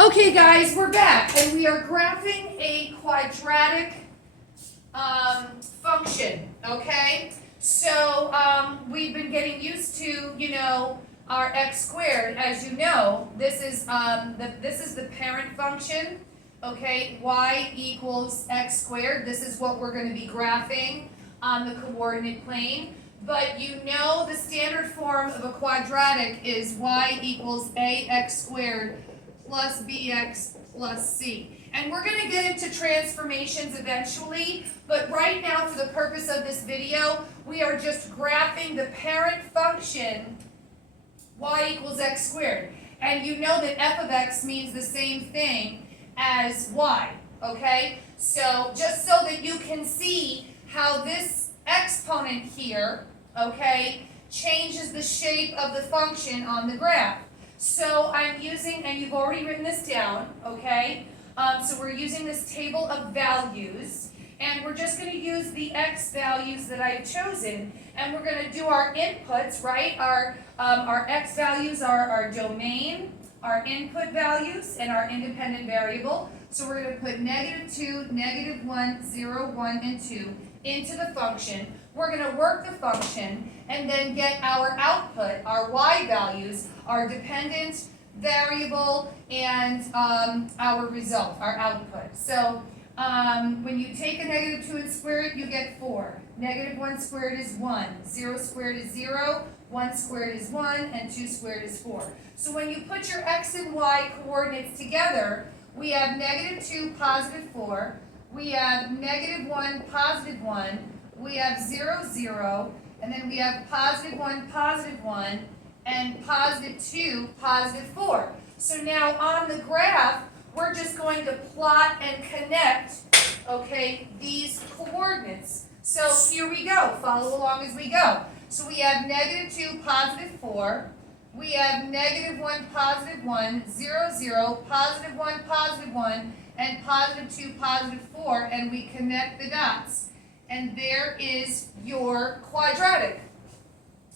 Okay, guys, we're back, and we are graphing a quadratic function. Okay, so we've been getting used to, our x squared. As you know, this is the parent function. Okay, y equals x squared. This is what we're going to be graphing on the coordinate plane. But you know the standard form of a quadratic is y equals ax squared plus bx plus c. And we're going to get into transformations eventually, but right now, for the purpose of this video, we are just graphing the parent function y equals x squared. And you know that f of x means the same thing as y, okay? So just so that you can see how this exponent here, okay, changes the shape of the function on the graph. So I'm using, and you've already written this down, okay? So we're using this table of values, and we're just going to use the x values that I've chosen, and we're going to do our inputs, right? Our x values are our domain, our input values, and our independent variable. So we're going to put -2, -1, 0, 1, and 2 into the function. We're going to work the function and then get our output, our y values, our dependent variable, and our result, our output. So when you take a -2 and square it, you get 4. -1 squared is 1. 0 squared is 0. 1 squared is 1. And 2 squared is 4. So when you put your x and y coordinates together, we have -2, positive 4. We have -1, positive 1. We have 0, 0. And then we have positive 1, positive 1. And positive 2, positive 4. So now on the graph, we're just going to plot and connect, okay, these coordinates. So here we go. Follow along as we go. So we have -2, positive 4. We have -1, positive 1, 0, 0, positive 1, positive 1, and positive 2, positive 4, and we connect the dots. And there is your quadratic.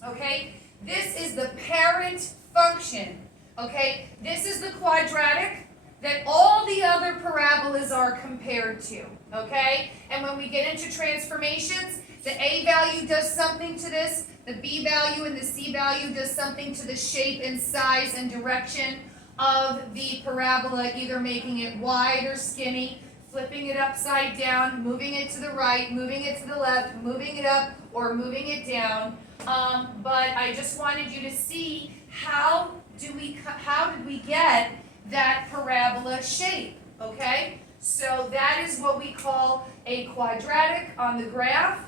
Okay? This is the parent function. Okay? This is the quadratic that all the other parabolas are compared to. Okay? And when we get into transformations, the a value does something to this, the b value and the c value does something to the shape and size and direction of the parabola, either making it wide or skinny, flipping it upside down, moving it to the right, moving it to the left, moving it up, or moving it down. But I just wanted you to see how did we get that parabola shape, okay? So that is what we call a quadratic on the graph.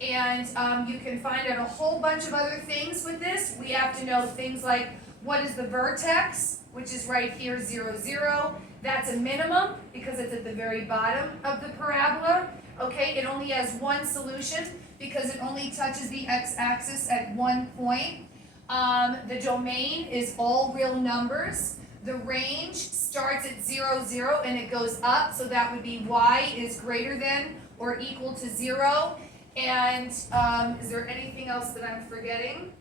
And you can find out a whole bunch of other things with this. We have to know things like, what is the vertex, which is right here, 0, 0. That's a minimum because it's at the very bottom of the parabola. Okay, it only has one solution because it only touches the x-axis at one point. The domain is all real numbers. The range starts at 0, 0, and it goes up, so that would be y is greater than or equal to 0. And is there anything else that I'm forgetting?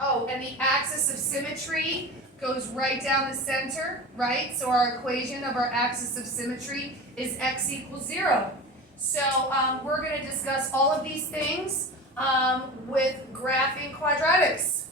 Oh, and the axis of symmetry goes right down the center, right? So our equation of our axis of symmetry is x equals 0. So we're going to discuss all of these things with graphing quadratics.